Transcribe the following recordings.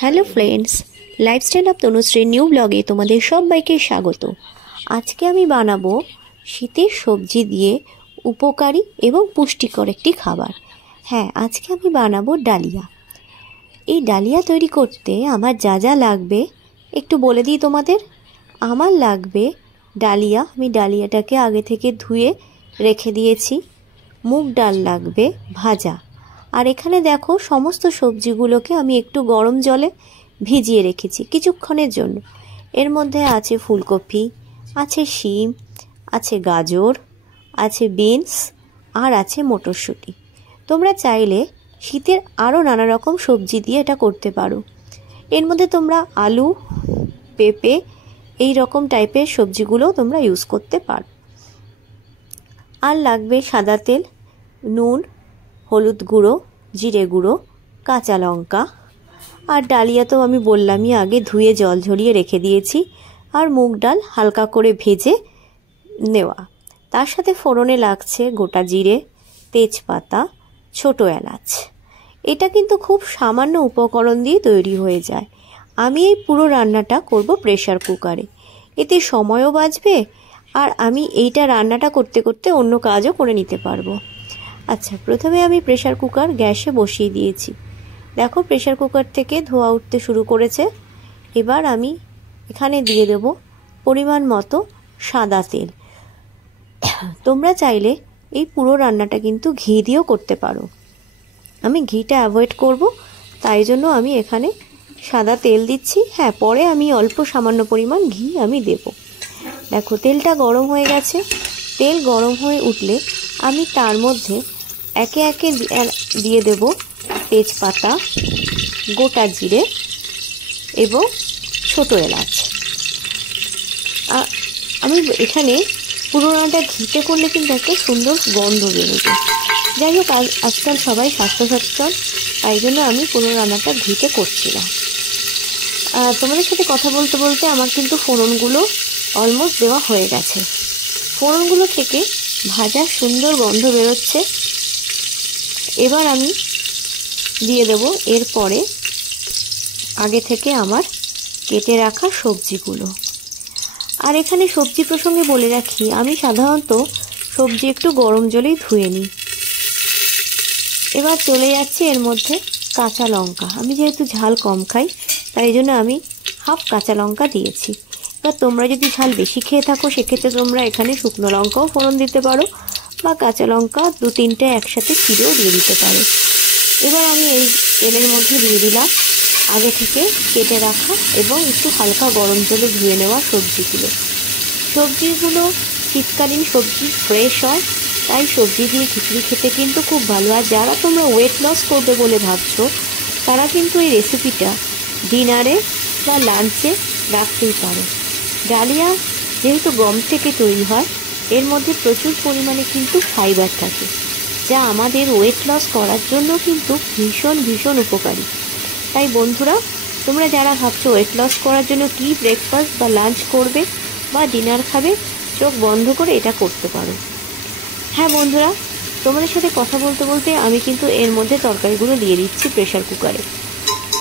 Hello friends, lifestyle of তনুশ্রীর new ব্লগে তোমাদের সবাইকে স্বাগত। আজকে আমি বানাবো শীতের সবজি দিয়ে উপকারী এবং পুষ্টিকর একটি খাবার। হ্যাঁ, আজকে আমি বানাবো ডালিয়া। এই ডালিয়া তৈরি করতে আমার যা যা লাগবে একটু বলে দিই তোমাদের। আমার লাগবে ডালিয়া। আমি ডালিয়াটাকে আগে থেকে ধুয়ে রেখে দিয়েছি। মুগ ডাল লাগবে ভাজা। আর এখানে দেখো সমস্ত সবজিগুলোকে আমি একটু গরম জলে ভিজিয়ে রেখেছি কিছুক্ষণের জন্য। এর মধ্যে আছে ফুলকপি, আছে শিম, আছে গাজর, আছে বিনস আর আছে মটরশুঁটি। তোমরা চাইলে শীতের আরও নানা রকম সবজি দিয়ে এটা করতে পারো। এর মধ্যে তোমরা আলু, পেঁপে এই রকম টাইপের সবজিগুলোও তোমরা ইউজ করতে পারো। আর লাগবে সাদা তেল, নুন, হলুদ গুঁড়ো, জিরে গুঁড়ো, কাঁচা লঙ্কা। আর ডালিয়া তো আমি বললামই আগে ধুয়ে জল ঝরিয়ে রেখে দিয়েছি। আর মুগ ডাল হালকা করে ভেজে নেওয়া। তার সাথে ফোড়নে লাগছে গোটা জিরে, তেজপাতা, ছোট এলাচ। এটা কিন্তু খুব সামান্য উপকরণ দিয়ে তৈরি হয়ে যায়। আমি এই পুরো রান্নাটা করব প্রেসার কুকারে। এতে সময়ও বাঁচবে আর আমি এইটা রান্নাটা করতে করতে অন্য কাজও করে নিতে পারবো। আচ্ছা, প্রথমে আমি প্রেসার কুকার গ্যাসে বসিয়ে দিয়েছি। দেখো প্রেসার কুকার থেকে ধোঁয়া উঠতে শুরু করেছে। এবার আমি এখানে দিয়ে দেব পরিমাণ মতো সাদা তেল। তোমরা চাইলে এই পুরো রান্নাটা কিন্তু ঘি দিয়েও করতে পারো। আমি ঘিটা অ্যাভয়েড করব, তাই জন্য আমি এখানে সাদা তেল দিচ্ছি। হ্যাঁ, পরে আমি অল্প সামান্য পরিমাণ ঘি আমি দেব। দেখো তেলটা গরম হয়ে গেছে। তেল গরম হয়ে উঠলে আমি তার মধ্যে একে একে দিয়ে দেব তেজপাতা, গোটা জিরে এবং ছোট এলাচ। আমি এখানে পুরো রান্নাটা ঘিতে করলে কিন্তু একটা সুন্দর গন্ধ বেরোবে। যাই হোক, আজকাল সবাই স্বাস্থ্য সচেতন, তাই জন্য আমি পুরো রান্নাটা ঘিতে করছিলাম। তোমাদের সাথে কথা বলতে বলতে আমার কিন্তু ফোড়নগুলো অলমোস্ট দেওয়া হয়ে গেছে। ফোড়নগুলো থেকে ভাজা সুন্দর গন্ধ বেরোচ্ছে। এবার আমি দিয়ে দেব এরপরে আগে থেকে আমার কেটে রাখা সবজিগুলো। আর এখানে সবজি প্রসঙ্গে বলে রাখি, আমি সাধারণত সবজি একটু গরম জলেই ধুয়ে নিই। এবার চলে যাচ্ছে এর মধ্যে কাঁচা লঙ্কা। আমি যেহেতু ঝাল কম খাই, তাই জন্য আমি হাফ কাঁচা লঙ্কা দিয়েছি। এবার তোমরা যদি ঝাল বেশি খেয়ে থাকো, সেক্ষেত্রে তোমরা এখানে শুকনো লঙ্কাও ফোড়ন দিতে পারো বা কাঁচা লঙ্কা 2-3টে একসাথে চিরেও দিয়ে দিতে পারো। এবার আমি এই তেলের মধ্যে দিয়ে দিলাম আগে থেকে কেটে রাখা এবং একটু হালকা গরম জলে ধুয়ে নেওয়া সবজিগুলো। সবজিগুলো শীতকালীন সবজি, ফ্রেশ হয়, তাই সবজি দিয়ে খিচুড়ি খেতে কিন্তু খুব ভালো। আর যারা তোমরা ওয়েট লস করবে বলে ভাবছো, তারা কিন্তু এই রেসিপিটা ডিনারে বা লাঞ্চে রাখতেই পারো। ডালিয়া যেহেতু গম থেকে তৈরি হয়, এর মধ্যে প্রচুর পরিমাণে কিন্তু ফাইবার থাকে, যা আমাদের ওয়েট লস করার জন্য কিন্তু ভীষণ ভীষণ উপকারী। তাই বন্ধুরা, তোমরা যারা ভাবছো ওয়েট লস করার জন্য কি ব্রেকফাস্ট বা লাঞ্চ করবে বা ডিনার খাবে, চোখ বন্ধ করে এটা করতে পারো। হ্যাঁ বন্ধুরা, তোমাদের সাথে কথা বলতে বলতে আমি কিন্তু এর মধ্যে তরকারিগুলো দিয়ে দিচ্ছি প্রেসার কুকারে।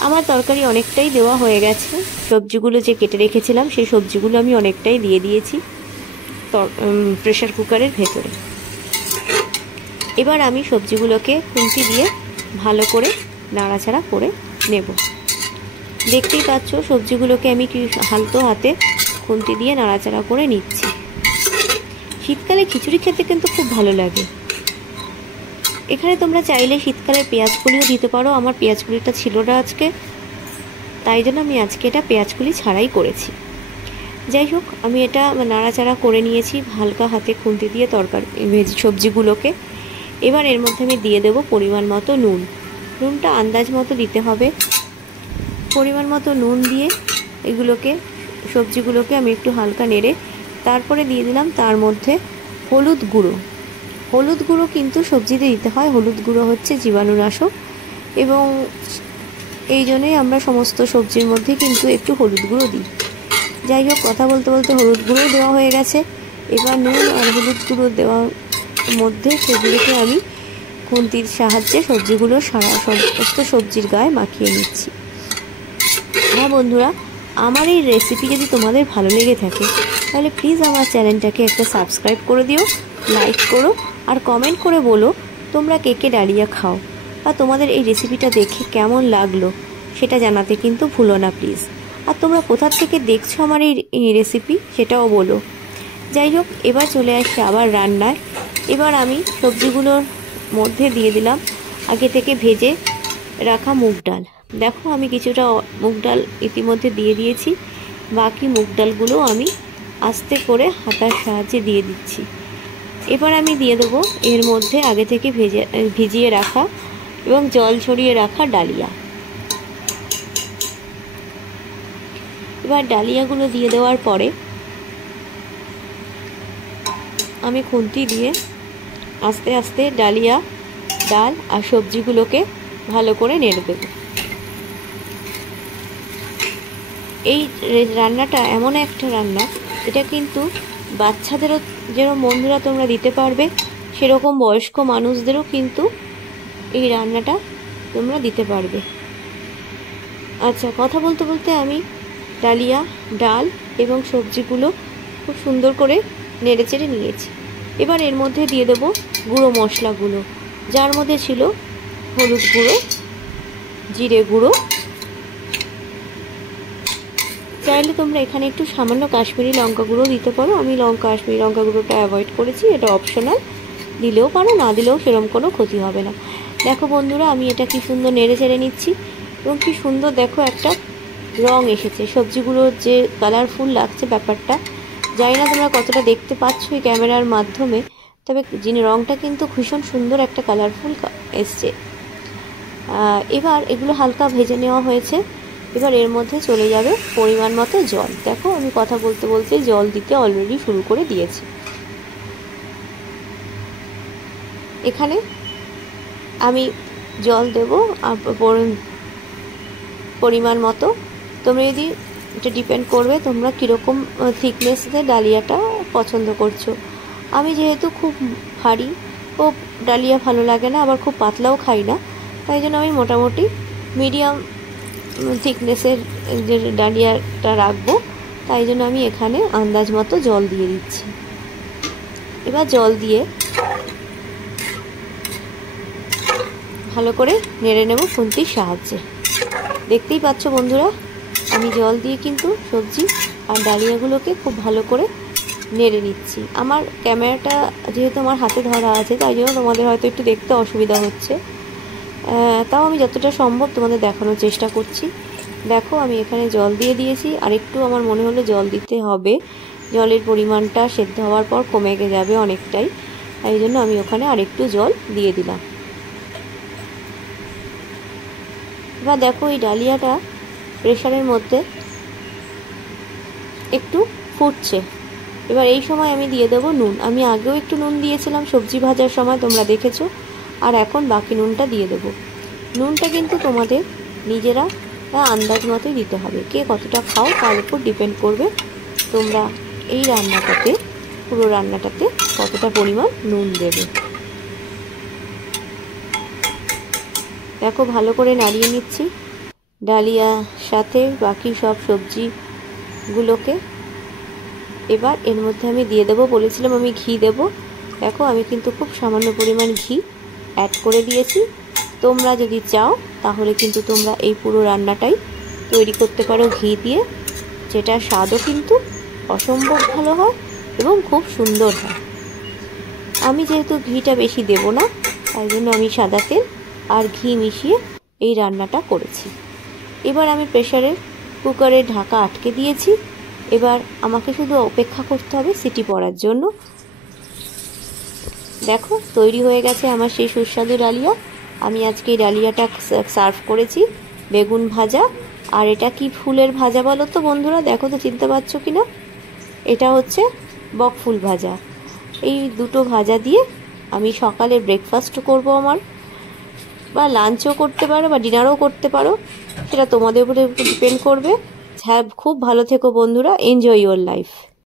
আমার তরকারি অনেকটাই দেওয়া হয়ে গেছে। সবজিগুলো যে কেটে রেখেছিলাম সেই সবজিগুলো আমি অনেকটাই দিয়ে দিয়েছি প্রেসার কুকারের ভেতরে। এবার আমি সবজিগুলোকে খুন্তি দিয়ে ভালো করে নাড়াচাড়া করে নেব। দেখতেই পাচ্ছ সবজিগুলোকে আমি কি হালতো হাতে খুন্তি দিয়ে নাড়াচাড়া করে নিচ্ছি। শীতকালে খিচুড়ি খেতে কিন্তু খুব ভালো লাগে। এখানে তোমরা চাইলে শীতকালে পেঁয়াজকুলিও দিতে পারো। আমার পেঁয়াজকুলিটা ছিল না আজকে, তাই জন্য আমি আজকে এটা পেঁয়াজকুলি ছাড়াই করেছি। যাই হোক, আমি এটা নাড়াচাড়া করে নিয়েছি হালকা হাতে খুন্তি দিয়ে তরকারি সবজিগুলোকে। এবার এর মধ্যে আমি দিয়ে দেব পরিমাণ মতো নুন। নুনটা আন্দাজ মতো দিতে হবে। পরিমাণ মতো নুন দিয়ে সবজিগুলোকে আমি একটু হালকা নেড়ে তারপরে দিয়ে দিলাম তার মধ্যে হলুদ গুঁড়ো। হলুদ গুঁড়ো কিন্তু সবজিতে দিতে হয়। হলুদ গুঁড়ো হচ্ছে জীবাণুনাশক, এবং এই জন্যই আমরা সমস্ত সবজির মধ্যে কিন্তু একটু হলুদ গুঁড়ো দিই। যাই হোক, কথা বলতে বলতে হলুদ গুঁড়ো দেওয়া হয়ে গেছে। এবার নুন আর হলুদ গুঁড়ো দেওয়ার মধ্যে সেগুলোকে আমি খুন্তির সাহায্যে সবজিগুলো সমস্ত সবজির গায়ে মাখিয়ে নিচ্ছি। হ্যাঁ বন্ধুরা, আমার এই রেসিপি যদি তোমাদের ভালো লেগে থাকে তাহলে প্লিজ আমার চ্যানেলটাকে একটা সাবস্ক্রাইব করে দিও, লাইক করো আর কমেন্ট করে বলো তোমরা কে কে ডালিয়া খাও, বা তোমাদের এই রেসিপিটা দেখে কেমন লাগলো সেটা জানাতে কিন্তু ভুলো না প্লিজ। আর তোমরা কোথা থেকে দেখছো আমার এই রেসিপি সেটাও বলো। যাই হোক, এবার চলে আসছে আবার রান্নায়। এবার আমি সবজিগুলোর মধ্যে দিয়ে দিলাম আগে থেকে ভেজে রাখা মুগ ডাল। দেখো আমি কিছুটা মুগ ডাল ইতিমধ্যে দিয়ে দিয়েছি, বাকি মুগ ডালগুলো আমি আস্তে করে হাতার সাহায্যে দিয়ে দিচ্ছি। এবার আমি দিয়ে দেবো এর মধ্যে আগে থেকে ভিজিয়ে রাখা এবং জল ছড়িয়ে রাখা ডালিয়া। এবার ডালিয়াগুলো দিয়ে দেওয়ার পরে আমি খুন্তি দিয়ে আস্তে আস্তে ডালিয়া, ডাল আর সবজিগুলোকে ভালো করে নেড়ে দেব। এই রান্নাটা এমন একটা রান্না, এটা কিন্তু বাচ্চাদেরও যেরকম বন্ধুরা তোমরা দিতে পারবে, সেরকম বয়স্ক মানুষদেরও কিন্তু এই রান্নাটা তোমরা দিতে পারবে। আচ্ছা, কথা বলতে বলতে আমি ডালিয়া, ডাল এবং সবজিগুলো খুব সুন্দর করে নেড়ে চেড়ে নিয়েছি। এবার এর মধ্যে দিয়ে দেবো গুঁড়ো মশলাগুলো, যার মধ্যে ছিল হলুদ গুঁড়ো, জিরে গুঁড়ো, চাইলে তোমরা এখানে একটু সামান্য কাশ্মীরি লঙ্কা গুঁড়ো দিতে পারো। আমি কাশ্মীরি লঙ্কা গুঁড়োটা অ্যাভয়েড করেছি, এটা অপশনাল, দিলেও পারো না দিলেও সেরকম কোনো ক্ষতি হবে না। দেখো বন্ধুরা, আমি এটা কি সুন্দর নেড়ে চেড়ে নিচ্ছি এবং কি সুন্দর দেখো একটা রং এসেছে, সবজিগুলোর যে কালারফুল লাগছে ব্যাপারটা, জানি না তোমরা কতটা দেখতে পাচ্ছ এই ক্যামেরার মাধ্যমে, তবে রংটা কিন্তু ভীষণ সুন্দর একটা কালারফুল এসছে। এবার এগুলো হালকা ভেজে নেওয়া হয়েছে। এবার এর মধ্যে চলে যাবে পরিমাণ মতো জল। দেখো আমি কথা বলতে বলতে জল দিতে অলরেডি শুরু করে দিয়েছি। এখানে আমি জল দেব পরিমাণ মতো। তোমরা যদি, এটা ডিপেন্ড করবে তোমরা কীরকম থিকনেসে ডালিয়াটা পছন্দ করছো। আমি যেহেতু খুব ভারী ও ডালিয়া ভালো লাগে না, আবার খুব পাতলাও খাই না, তাই জন্য আমি মোটামুটি মিডিয়াম থিকনেসের যে ডালিয়াটা রাখবো, তাই জন্য আমি এখানে আন্দাজ মতো জল দিয়ে দিচ্ছি। এবার জল দিয়ে ভালো করে নেড়ে নেব খুন্তির সাহায্যে। দেখতেই পাচ্ছ বন্ধুরা, আমি জল দিয়ে কিন্তু সবজি আর ডালিয়াগুলোকে খুব ভালো করে নেড়ে নিচ্ছি। আমার ক্যামেরাটা যেহেতু আমার হাতে ধরা আছে, তাই জন্য তোমাদের হয়তো একটু দেখতে অসুবিধা হচ্ছে, তাও আমি যতটা সম্ভব তোমাদের দেখানোর চেষ্টা করছি। দেখো আমি এখানে জল দিয়ে দিয়েছি, আর একটু আমার মনে হলো জল দিতে হবে, জলের পরিমাণটা সেদ্ধ হওয়ার পর কমে যাবে অনেকটাই, তাই জন্য আমি ওখানে আরেকটু জল দিয়ে দিলাম। এবার দেখো এই ডালিয়াটা প্রেসারের মধ্যে একটু ফুটছে। এবার এই সময় আমি দিয়ে দেবো নুন। আমি আগেও একটু নুন দিয়েছিলাম সবজি ভাজার সময়, তোমরা দেখেছো, আর এখন বাকি নুনটা দিয়ে দেবো। নুনটা কিন্তু তোমাদের নিজেরা আন্দাজ মতোই দিতে হবে, কে কতটা খাও তার উপর ডিপেন্ড করবে তোমরা এই রান্নাটাতে, পুরো রান্নাটাতে কতটা পরিমাণ নুন দেবে। দেখো ভালো করে নাড়িয়ে নিচ্ছি ডালিয়ার সাথে বাকি সব সবজিগুলোকে। এবার এর মধ্যে আমি দিয়ে দেবো, বলেছিলাম আমি ঘি দেব। দেখো আমি কিন্তু খুব সামান্য পরিমাণ ঘি অ্যাড করে দিয়েছি। তোমরা যদি চাও তাহলে কিন্তু তোমরা এই পুরো রান্নাটাই তৈরি করতে পারো ঘি দিয়ে, যেটা স্বাদও কিন্তু অসম্ভব ভালো হয় এবং খুব সুন্দর হয়। আমি যেহেতু ঘিটা বেশি দেব না, তাই জন্য আমি সাদা তেল আর ঘি মিশিয়ে এই রান্নাটা করেছি। এবার আমি প্রেসারের কুকারের ঢাকা আটকে দিয়েছি। এবার আমাকে শুধু অপেক্ষা করতে হবে সিটি পড়ার জন্য। দেখো তৈরি হয়ে গেছে আমার সেই সুস্বাদু ডালিয়া। আমি আজকে এই ডালিয়াটা সার্ভ করেছি বেগুন ভাজা, আর এটা কি ফুলের ভাজা বলো তো বন্ধুরা, দেখো তো চিনতে পারছো কি না, এটা হচ্ছে বকফুল ভাজা। এই দুটো ভাজা দিয়ে আমি সকালে ব্রেকফাস্ট করব আমার, বা লাঞ্চও করতে পারো বা ডিনারও করতে পারো, সেটা তোমাদের উপরে ডিপেন্ড করবে। হ্যাঁ, খুব ভালো থেকো বন্ধুরা, এনজয় ইওর লাইফ।